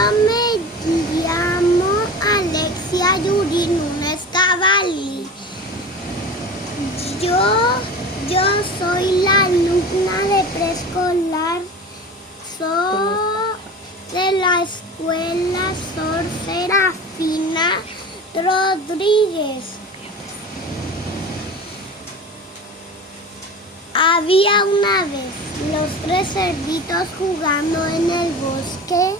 Yo me llamo Alexia Yuri Nunes Cavalli. Yo soy la alumna de preescolar. Soy de la escuela Sor Serafina Rodríguez. Había una vez los 3 cerditos jugando en el bosque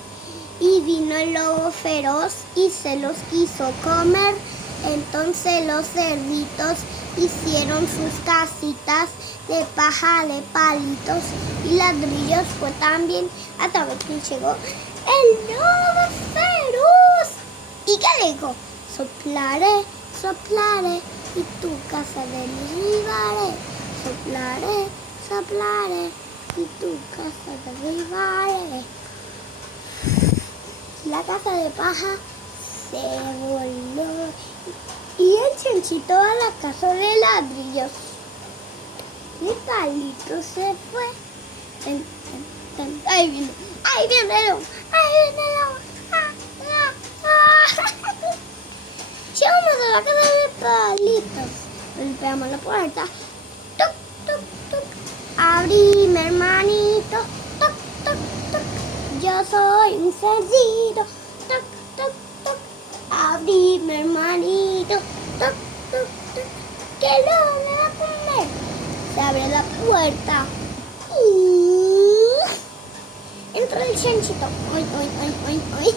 y vino el lobo feroz y se los quiso comer. Entonces los cerditos hicieron sus casitas de paja, de palitos y ladrillos. Fue también hasta ver que llegó el lobo feroz. ¿Y qué le dijo? Soplaré, soplaré y tu casa derribaré. Soplaré, soplaré y tu casa derribaré. La casa de paja se voló y el chanchito a la casa de ladrillos. Y el palito se fue. Ahí viene el lobo, ahí viene el lobo. Llegamos a la casa de palitos. Golpeamos la puerta. Toc, toc, toc. Abrime, hermanito. Toc, toc, toc. Yo soy un cerdito. Toc, toc, toc. Abrime, hermanito. Toc, toc, toc. ¿Qué lobo me va a comer? Se abre la puerta. Entra el chanchito. Oy, oy, oy, oy, oy.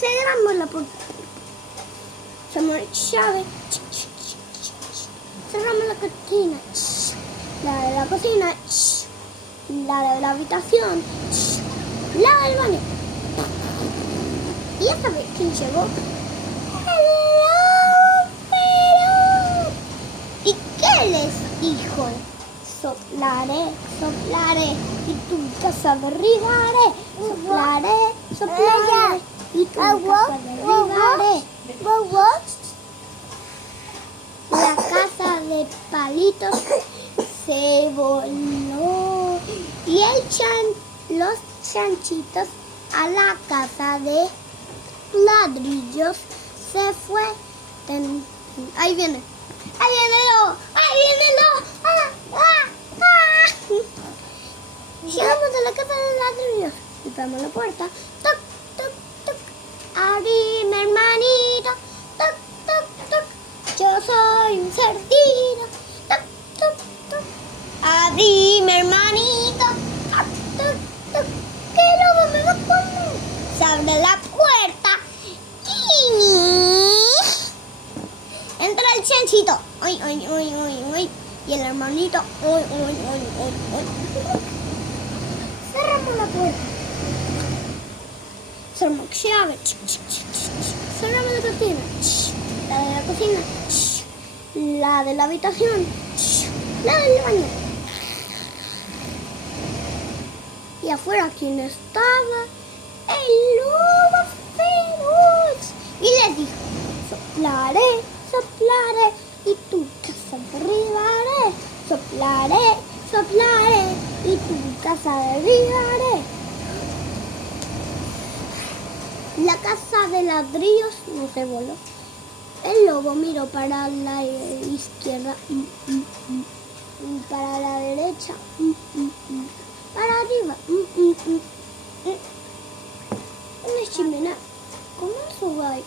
Cerramos la puerta. Cerramos la llave. Cerramos la cortina. La de la cocina. La de la habitación. La del baño. Y esta vez, ¿quién llegó? ¡El lobo feroz! ¿Y qué les dijo? Soplaré, soplaré y tu casa derribaré. Soplaré, soplaré y tu casa derribaré. La casa de palitos se voló y los chanchitos a la casa de ladrillos se fue. Ahí viene el lobo, ahí viene el lobo. Llegamos a la casa de ladrillos, golpeamos la puerta. Toc, toc, toc. Abrime, hermanito. Toc, toc, toc. Yo soy un cerdito. Toc, toc, toc. Abrime, hermanito. Toc, toc, toc. ¿Qué lobo me va a comer? Se abre la puerta. Entra el chanchito. Oy, oy, oy, oy, oy. Y el hermanito. Oy, oy, oy, oy, oy. Cerramos la puerta. Cerramos la llave. Cerramos la cortina. La de la cocina. La de la habitación. La del baño. Y afuera, ¿quién estaba? El lobo feroz. Y les dijo: soplaré, soplaré y tu casa derribaré. Soplaré, soplaré y tu casa derribaré. La casa de ladrillos no se voló. El lobo miró para la izquierda, para la derecha, para arriba, una chimenea. ¿Cómo sube ahí?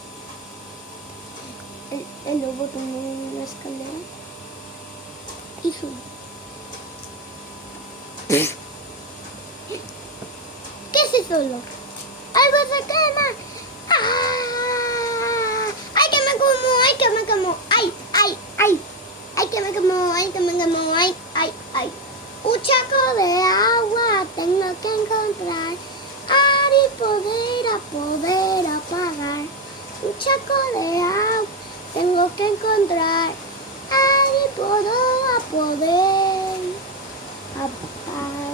El lobo tomó una escalera y subió. ¿Qué es eso, lobo? ¡Algo se quema! ¡Ah! ¡Ay, que me como! ¡Ay, que me como! ¡Ay, ay, ay! ¡Ay, que me como! ¡Ay, que me como! ¡Ay, ay, ay! Un chaco de agua tengo que encontrar para poder apagar. Un chaco de agua tengo que encontrar para poder apagar.